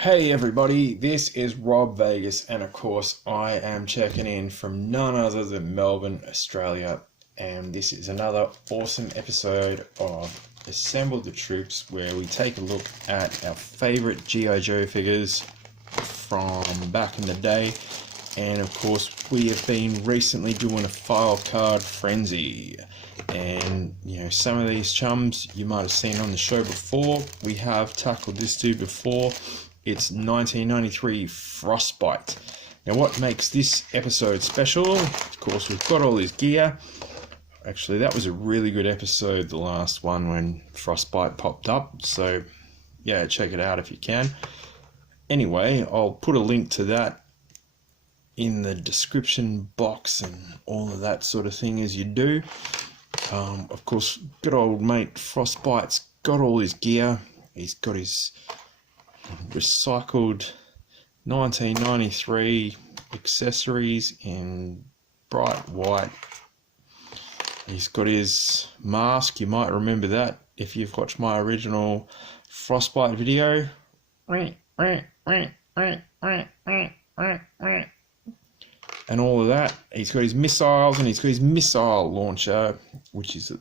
Hey everybody, this is Rob Vegas, and of course, I am checking in from none other than Melbourne, Australia. And this is another awesome episode of Assemble the Troops, where we take a look at our favourite G.I. Joe figures from back in the day. And of course, we have been recently doing a file card frenzy. And some of these chums you might have seen on the show before. We have tackled this dude before. It's 1993 Frostbite. Now, what makes this episode special? Of course, we've got all his gear. Actually, that was a really good episode, the last one when Frostbite popped up. So, yeah, check it out if you can. Anyway, I'll put a link to that in the description box and all of that sort of thing as you do. Of course, good old mate Frostbite's got all his gear. He's got his recycled 1993 accessories in bright white. He's got his mask. You might remember that if you've watched my original Frostbite video. And all of that. He's got his missiles, and he's got his missile launcher, which is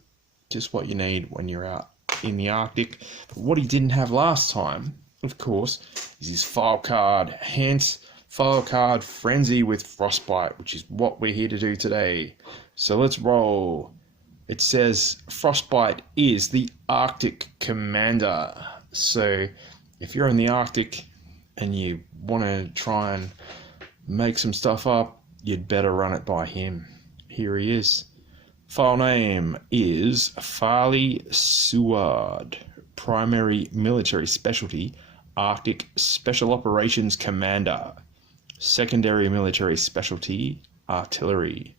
just what you need when you're out in the Arctic. But what he didn't have last time, of course, is his file card. Hence, file card frenzy with Frostbite, which is what we're here to do today. So let's roll. It says Frostbite is the Arctic Commander. So if you're in the Arctic and you want to try and make some stuff up, you'd better run it by him. Here he is. File name is Farley Seward. Primary military specialty, Arctic Special Operations Commander. Secondary military specialty, artillery.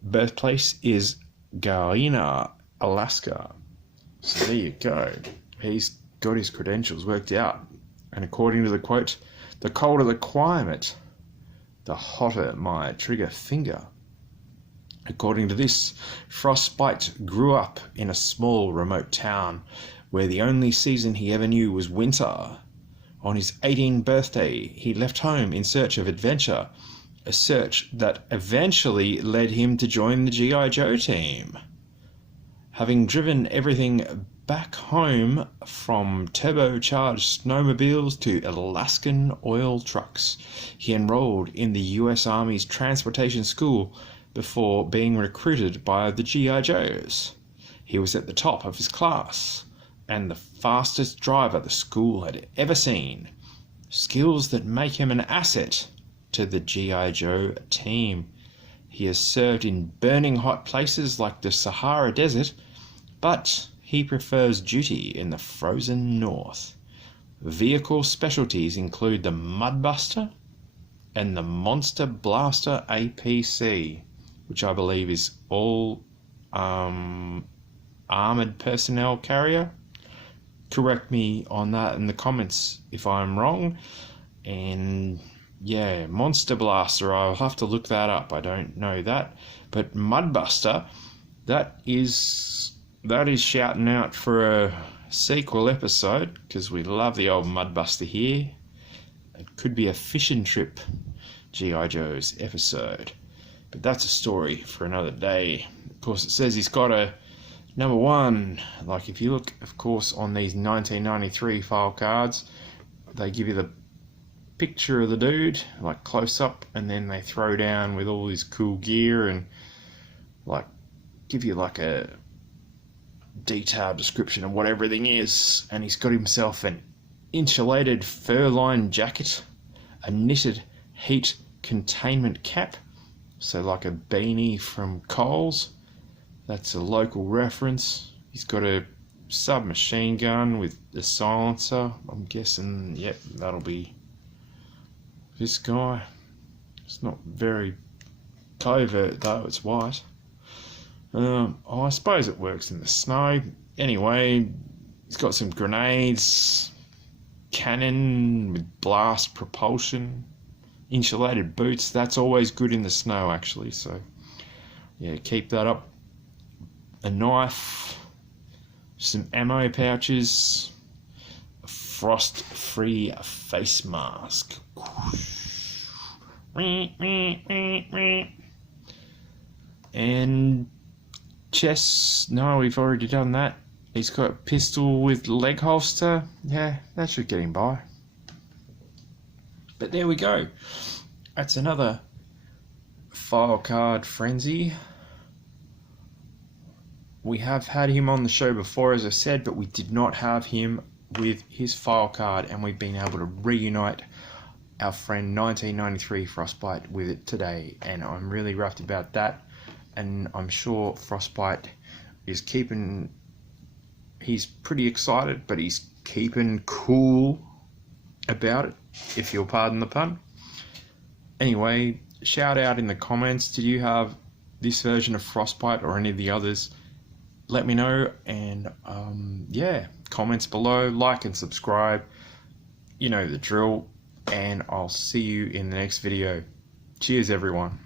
Birthplace is Galena, Alaska. So there you go. He's got his credentials worked out. And according to the quote, the colder the climate, the hotter my trigger finger. According to this, Frostbite grew up in a small remote town where the only season he ever knew was winter. On his 18th birthday, he left home in search of adventure, a search that eventually led him to join the G.I. Joe team. Having driven everything back home from turbocharged snowmobiles to Alaskan oil trucks, he enrolled in the U.S. Army's transportation school before being recruited by the G.I. Joes. He was at the top of his class and the fastest driver the school had ever seen. Skills that make him an asset to the G.I. Joe team. He has served in burning hot places like the Sahara Desert, but he prefers duty in the frozen north. Vehicle specialties include the Mudbuster and the Monster Blaster APC, which I believe is all armoured personnel carrier. Correct me on that in the comments if I'm wrong. And yeah, Monster Blaster, I'll have to look that up. I don't know that. But Mudbuster, that is shouting out for a sequel episode, because we love the old Mudbuster here. It could be a fishing trip G.I. Joe's episode, but that's a story for another day. Of course, it says he's got a number one. Like, if you look, of course, on these 1993 file cards, they give you the picture of the dude, like close up, and then they throw down with all his cool gear and like give you like a detailed description of what everything is. And he's got himself an insulated fur-lined jacket, a knitted heat containment cap, so like a beanie from Coles. That's a local reference. He's got a submachine gun with a silencer. I'm guessing, yep, that'll be this guy. It's not very covert though, it's white. I suppose it works in the snow. Anyway, he's got some grenades, cannon with blast propulsion, insulated boots. That's always good in the snow, actually. So, yeah, keep that up. A knife, some ammo pouches, frost-free face mask. And chest, no, we've already done that. He's got a pistol with leg holster. Yeah, that should get him by. But there we go. That's another file card frenzy. We have had him on the show before, as I said, but we did not have him with his file card, and we've been able to reunite our friend 1993 Frostbite with it today, and I'm really wrapped about that. And I'm sure Frostbite is he's pretty excited, but he's keeping cool about it, if you'll pardon the pun. Anyway, shout out in the comments, did you have this version of Frostbite or any of the others? Let me know, and yeah, comments below, like and subscribe, you know the drill, and I'll see you in the next video. Cheers everyone.